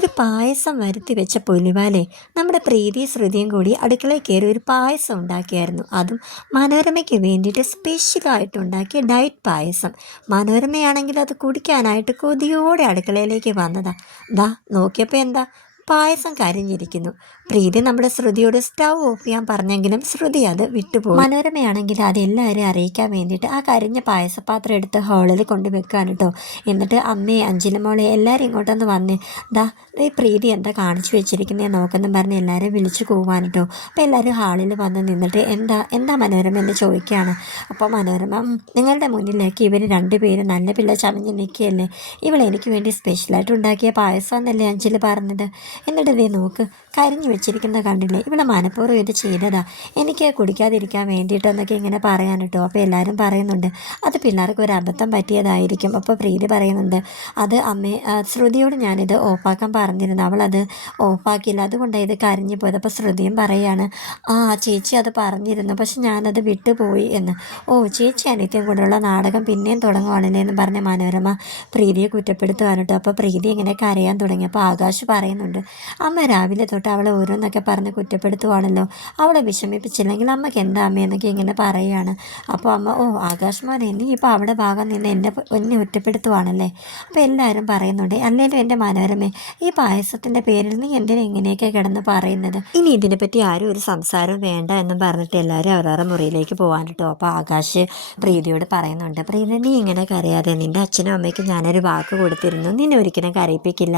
ഒരു പായസം വരുത്തി വെച്ച പുലിവാലെ നമ്മുടെ പ്രീതി ശ്രുതിയും കൂടി അടുക്കളയിൽ കയറി ഒരു പായസം ഉണ്ടാക്കിയായിരുന്നു. അതും മനോരമയ്ക്ക് വേണ്ടിയിട്ട് സ്പെഷ്യലായിട്ട് ഉണ്ടാക്കിയ ഡയറ്റ് പായസം. മനോരമയാണെങ്കിൽ അത് കുടിക്കാനായിട്ട് കൊതിയോടെ അടുക്കളയിലേക്ക് വന്നതാ. ദാ നോക്കിയപ്പോൾ എന്താ? പായസം കരിഞ്ഞിരിക്കുന്നു. പ്രീതി നമ്മുടെ ശ്രുതിയോട് സ്റ്റൗ ഓഫ് ചെയ്യാൻ പറഞ്ഞെങ്കിലും ശ്രുതി അത് വിട്ടുപോയി. മനോരമയാണെങ്കിൽ അത് എല്ലാവരെയും അറിയിക്കാൻ വേണ്ടിയിട്ട് ആ കരിഞ്ഞ പായസപാത്രം എടുത്ത് ഹോളിൽ കൊണ്ട് വെക്കാൻ കേട്ടോ എന്നിട്ട് അമ്മയെ അഞ്ചിലമോളെ എല്ലാവരും ഇങ്ങോട്ടൊന്ന് വന്ന് ദാ ഈ പ്രീതി എന്താ കാണിച്ചു വെച്ചിരിക്കുന്നത് നോക്കെന്നും പറഞ്ഞ് എല്ലാവരെയും വിളിച്ചു പോകാൻ കേട്ടോ അപ്പോൾ എല്ലാവരും ഹാളിൽ വന്ന് നിന്നിട്ട് എന്താ എന്താ മനോരമ എന്ന് ചോദിക്കുകയാണ്. അപ്പോൾ മനോരമ നിങ്ങളുടെ മുന്നിലേക്ക് ഇവർ രണ്ടുപേരും നല്ല പിള്ള ചമഞ്ഞ് നിൽക്കുകയല്ലേ? ഇവൾ എനിക്ക് വേണ്ടി സ്പെഷ്യലായിട്ട് ഉണ്ടാക്കിയ പായസം എന്നല്ലേ അഞ്ചിൽ പറഞ്ഞത്? എന്നിട്ട് ഇതേ നോക്ക് കരിഞ്ഞു വെച്ചിരിക്കുന്ന കണ്ടില്ലേ? ഇവിടെ മനഃപൂർവം ഇത് ചെയ്തതാ. എനിക്ക് കുടിക്കാതിരിക്കാൻ വേണ്ടിയിട്ടെന്നൊക്കെ ഇങ്ങനെ പറയാൻ കേട്ടോ അപ്പോൾ എല്ലാവരും പറയുന്നുണ്ട് അത് പിള്ളേർക്ക് ഒരു അബദ്ധം പറ്റിയതായിരിക്കും. അപ്പോൾ പ്രീതി പറയുന്നുണ്ട് അത് അമ്മേ ശ്രുതിയോട് ഞാനിത് ഓഫാക്കാൻ പറഞ്ഞിരുന്നു. അവളത് ഓഫാക്കിയില്ല അതുകൊണ്ടാണ് ഇത് കരിഞ്ഞു പോയത്. അപ്പോൾ ശ്രുതിയും പറയുകയാണ് ആ ചേച്ചി അത് പറഞ്ഞിരുന്നു. പക്ഷെ ഞാനത് വിട്ടുപോയി എന്ന്. ഓ ചേച്ചി അനിത്യം കൂടെയുള്ള നാടകം പിന്നെയും തുടങ്ങുവാണല്ലേ എന്ന് പറഞ്ഞ മനോരമ പ്രീതിയെ കുറ്റപ്പെടുത്തുവാണ് കേട്ടോ. അപ്പോൾ പ്രീതി ഇങ്ങനെ കരയാൻ തുടങ്ങി. അപ്പോൾ ആകാശ് പറയുന്നുണ്ട് അമ്മ രാവിലെ തൊട്ട് അവളെ ഓരോന്നൊക്കെ പറഞ്ഞ് കുറ്റപ്പെടുത്തുവാണല്ലോ. അവളെ വിഷമിപ്പിച്ചില്ലെങ്കിൽ അമ്മയ്ക്ക് എന്താ അമ്മ എന്നൊക്കെ ഇങ്ങനെ പറയുകയാണ് അപ്പോൾ അമ്മ ഓ ആകാശ് മോനെ നീ ഇപ്പോൾ അവിടെ ഭാഗം നിന്ന് എന്നെ എന്നെ കുറ്റപ്പെടുത്തുവാണല്ലേ? അപ്പോൾ എല്ലാവരും പറയുന്നുണ്ട് അല്ലെങ്കിലും എന്റെ മനോരമേ ഈ പായസത്തിന്റെ പേരിൽ നീ എന്തിനാ ഇങ്ങനെയൊക്കെ കിടന്ന് പറയുന്നത്? ഇനി ഇതിനെപ്പറ്റി ആരും ഒരു സംസാരം വേണ്ട എന്നും പറഞ്ഞിട്ട് എല്ലാവരും അവരവരുടെ മുറിയിലേക്ക് പോകാൻ കേട്ടോ അപ്പോൾ ആകാശ് പ്രീതിയോട് പറയുന്നുണ്ട് പ്രീതി നീ ഇങ്ങനെ കരയാതെ നിന്റെ അച്ഛനും അമ്മയ്ക്കും ഞാനൊരു വാക്ക് കൊടുത്തിരുന്നു. നിന്നെ ഒരിക്കലും കരയിപ്പിക്കില്ല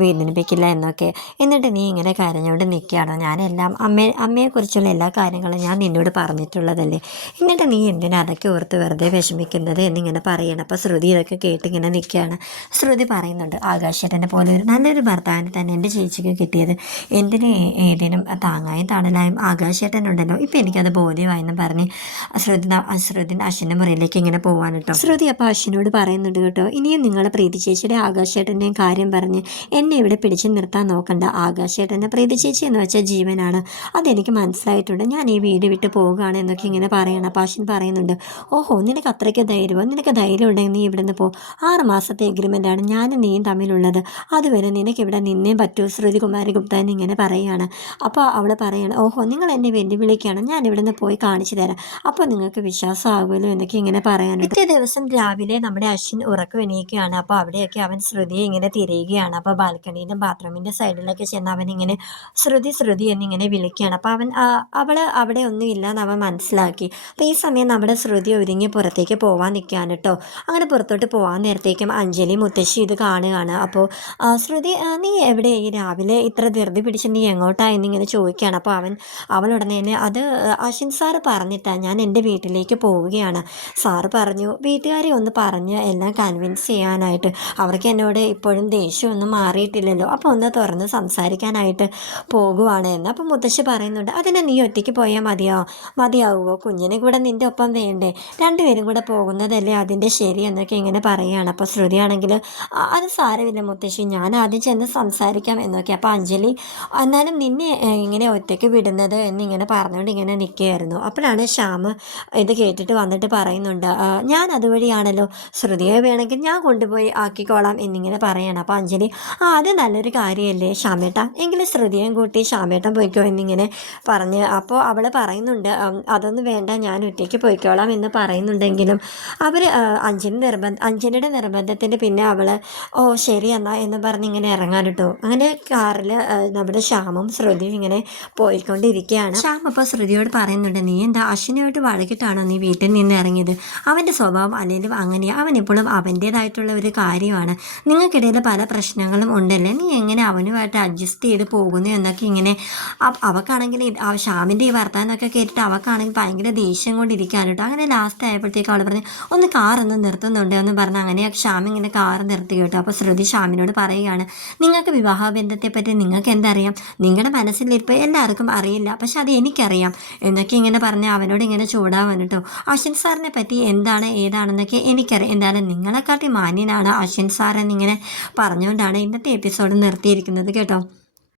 വേദനിപ്പിക്കില്ല എന്നൊക്കെ. എന്നിട്ട് നീ ഇങ്ങനെ കരഞ്ഞുകൊണ്ട് നിൽക്കുകയാണോ. ഞാനെല്ലാം അമ്മയെ അമ്മയെക്കുറിച്ചുള്ള എല്ലാ കാര്യങ്ങളും ഞാൻ നിന്നോട് പറഞ്ഞിട്ടുള്ളതല്ലേ? എന്നിട്ട് നീ എന്തിനാ അതൊക്കെ ഓർത്ത് വെറുതെ വിഷമിക്കുന്നത് എന്നിങ്ങനെ പറയണം? അപ്പോൾ ശ്രുതി ഇതൊക്കെ കേട്ട് ഇങ്ങനെ നിൽക്കുകയാണ്. ശ്രുതി പറയുന്നുണ്ട് ആകാശേട്ടനെ പോലെ ഒരു നല്ലൊരു ഭർത്താവിനെ തന്നെ എന്റെ ചേച്ചിക്ക് കിട്ടിയത് എന്തിന്? ഏതിനും താങ്ങായും തണലായും ആകാശേട്ടനുണ്ടല്ലോ. ഇപ്പം എനിക്കത് ബോധ്യമായെന്ന് പറഞ്ഞ് ശ്രുതി ശ്രുതി അശ്വിന്റെ മുറിയിലേക്ക് ഇങ്ങനെ പോകാൻ കേട്ടോ. ശ്രുതി അപ്പോൾ അശ്വിനോട് പറയുന്നുണ്ട് കേട്ടോ ഇനിയും നിങ്ങളെ പ്രീതി ചേച്ചിയുടെ ആകാശേട്ടന്റെയും കാര്യം പറഞ്ഞ് എന്നെ ഇവിടെ പിടിച്ചു നിർത്താൻ നോക്കണ്ട. ആകാശേട്ടന്റെ പ്രീതി എന്ന് വെച്ചാൽ ജീവനാണ്. അതെനിക്ക് മനസ്സിലായിട്ടുണ്ട്. ഞാൻ ഈ വീട് വിട്ട് പോവുകയാണ് എന്നൊക്കെ ഇങ്ങനെ പറയണം. അപ്പോൾ അശ്വിൻ പറയുന്നുണ്ട് ഓഹോ നിനക്ക് അത്രയ്ക്ക് ധൈര്യമോ നിനക്ക് ധൈര്യം ഉണ്ടെങ്കിൽ നീ ഇവിടുന്ന് പോ. ആറ് മാസത്തെ എഗ്രിമെന്റ് ആണ് ഞാനും നീയും തമ്മിലുള്ളത്. അതുവരെ നിനക്ക് ഇവിടെ നിന്നേ പറ്റൂ. ശ്രുതി കുമാരി ഗുപ്ത എന്ന് ഇങ്ങനെ പറയുകയാണ് അപ്പോൾ അവൾ പറയാണ് ഓഹോ നിങ്ങൾ എന്നെ വെല്ലുവിളിക്കുകയാണ്. ഞാൻ ഇവിടുന്ന് പോയി കാണിച്ചു തരാം. അപ്പോൾ നിങ്ങൾക്ക് വിശ്വാസമാകുമല്ലോ എന്നൊക്കെ ഇങ്ങനെ പറയാനുണ്ട്. പിറ്റേ ദിവസം രാവിലെ നമ്മുടെ അശ്വിൻ ഉറക്കം എണീക്കുകയാണ്. അപ്പോൾ അവിടെയൊക്കെ അവൻ ശ്രുതിയെ ഇങ്ങനെ തിരയുകയാണ്. അപ്പോൾ ബാൽക്കണിയിലും ബാത്റൂമിന്റെ സൈഡിലൊക്കെ ചെന്ന് അവൻ ഇങ്ങനെ ശ്രുതി ശ്രുതി എന്നിങ്ങനെ വിളിക്കുകയാണ്. അപ്പോൾ അവൻ അവൾ അവിടെ ഒന്നും ഇല്ലാന്ന് അവൻ മനസ്സിലാക്കി. അപ്പോൾ ഈ സമയം നമ്മുടെ ശ്രുതി ഒരുങ്ങി പുറത്തേക്ക് പോകാൻ നിൽക്കുകയാണ് കേട്ടോ. അങ്ങനെ പുറത്തോട്ട് പോകാൻ നേരത്തേക്കും അഞ്ജലി മുത്തശ്ശി ഇത് കാണുകയാണ്. അപ്പോൾ ശ്രുതി നീ എവിടെ? ഈ രാവിലെ ഇത്ര ധൃതി പിടിച്ച് നീ എങ്ങോട്ടാ എന്നിങ്ങനെ ചോദിക്കുകയാണ്. അപ്പോൾ അവൻ അവളുടനെ തന്നെ അത് അശ്വിൻ സാറ് പറഞ്ഞിട്ടാണ് ഞാൻ എന്റെ വീട്ടിലേക്ക് പോവുകയാണ്. സാറ് പറഞ്ഞു വീട്ടുകാരെ ഒന്ന് പറഞ്ഞ് എല്ലാം കൺവിൻസ് ചെയ്യാനായിട്ട്. അവർക്ക് എന്നോട് ഇപ്പോഴും ദേഷ്യമൊന്നും മാറിയിട്ടില്ലല്ലോ. അപ്പോൾ ഒന്ന് തുറന്ന് സംസാരിക്കാനായിട്ട് പോകുവാണ് എന്ന് അപ്പം മുത്തശ്ശി പറയുന്നുണ്ട്. അതിനെ നീ ഒറ്റയ്ക്ക് പോയാൽ മതിയോ? മതിയാവുമോ കുഞ്ഞിനെ കൂടെ നിന്റെ ഒപ്പം വേണ്ടേ? രണ്ടുപേരും കൂടെ പോകുന്നതല്ലേ അതിന്റെ ശരി എന്നൊക്കെ ഇങ്ങനെ പറയുകയാണ്. അപ്പോൾ ശ്രുതിയാണെങ്കിൽ "ആ, അത് സാരമില്ല മുത്തശ്ശി. ഞാൻ ആദ്യം ചെന്ന് സംസാരിക്കാം എന്നൊക്കെ. അപ്പോൾ അഞ്ജലി എന്നാലും നിന്നെ ഇങ്ങനെ ഒറ്റയ്ക്ക് വിടുന്നത് എന്നിങ്ങനെ പറഞ്ഞുകൊണ്ട് ഇങ്ങനെ നിൽക്കുകയായിരുന്നു. അപ്പോഴാണ് ശ്യാം ഇത് കേട്ടിട്ട് വന്നിട്ട് പറയുന്നുണ്ട് ഞാൻ അതുവഴിയാണല്ലോ. ശ്രുതിയെ വേണമെങ്കിൽ ഞാൻ കൊണ്ടുപോയി ആക്കിക്കോളാം എന്നിങ്ങനെ പറയണം. അപ്പോൾ അഞ്ജലി ആ അത് നല്ലൊരു കാര്യമല്ലേ ശ്യാമേട്ട. എങ്കിലും ശ്രുതിയും കൂട്ടി ശ്യാമേട്ടൻ പോയിക്കോ എന്നിങ്ങനെ പറഞ്ഞ്. അപ്പോൾ അവൾ പറയുന്നുണ്ട് അതൊന്നും വേണ്ട ഞാൻ ഒറ്റയ്ക്ക് പോയിക്കോളാം എന്ന് പറയുന്നുണ്ടെങ്കിലും അവർ അഞ്ജന നിർബന്ധ അഞ്ജനയുടെ നിർബന്ധത്തിന് പിന്നെ അവൾ ഓ ശരി എന്നാ എന്ന് പറഞ്ഞ് ഇങ്ങനെ ഇറങ്ങാൻ കേട്ടോ അങ്ങനെ കാറിൽ നമ്മുടെ ശ്യാമും ശ്രുതിയും ഇങ്ങനെ പോയിക്കൊണ്ടിരിക്കുകയാണ് ശ്യാം അപ്പോൾ ശ്രുതിയോട് പറയുന്നുണ്ട് നീ എന്താ അശ്വിനുമായിട്ട് വഴക്കിട്ടാണോ നീ വീട്ടിൽ നിന്ന് ഇറങ്ങിയത്? അവന്റെ സ്വഭാവം അല്ലെങ്കിൽ അങ്ങനെയാണ് അവൻ ഇപ്പോഴും അവന്റേതായിട്ടുള്ള ഒരു കാര്യമാണ്. നിങ്ങൾക്കിടയിൽ പല പ്രശ്നങ്ങളും ഉണ്ടല്ലേ? നീ എങ്ങനെ അവനുമായിട്ട് അഡ്ജസ്റ്റ് ചെയ്ത് പോകുന്നു എന്നൊക്കെ ഇങ്ങനെ അ- അവക്കാണെങ്കിൽ ശ്യാമിന്റെ ഈ വർത്താനമൊക്കെ കേട്ടിട്ട് അവക്കാണെങ്കിൽ ഭയങ്കര ദേഷ്യം കൊണ്ടിരിക്കാനും കേട്ടോ. അങ്ങനെ ലാസ്റ്റ് ആയപ്പോഴത്തേക്ക് അവൾ പറഞ്ഞു ഒന്ന് കാർ ഒന്ന് നിർത്തുന്നുണ്ട് എന്ന് പറഞ്ഞ് അങ്ങനെ ശ്യാം ഇങ്ങനെ കാർ നിർത്തി കേട്ടോ. അപ്പോൾ ശ്രുതി ശ്യാമിനോട് പറയുകയാണ് നിങ്ങൾക്ക് വിവാഹബന്ധത്തെ പറ്റി നിങ്ങൾക്ക് എന്തറിയാം? നിങ്ങളുടെ മനസ്സിലിപ്പോൾ എല്ലാവർക്കും അറിയില്ല. പക്ഷെ അത് എനിക്കറിയാം എന്നൊക്കെ ഇങ്ങനെ പറഞ്ഞ് അവനോട് ഇങ്ങനെ ചൂടാവാൻ കേട്ടോ. അശ്വിൻ സാറിനെ പറ്റി എന്താണ് ഏതാണെന്നൊക്കെ എനിക്കറിയാം. എന്തായാലും നിങ്ങളെക്കാട്ടി മാന്യനാണ് അശ്വിൻ സാർ എന്നിങ്ങനെ പറഞ്ഞുകൊണ്ടാണ് ഇന്നത്തെ എപ്പിസോഡ് നിർത്തിയിരിക്കുന്നത് കേട്ടോ.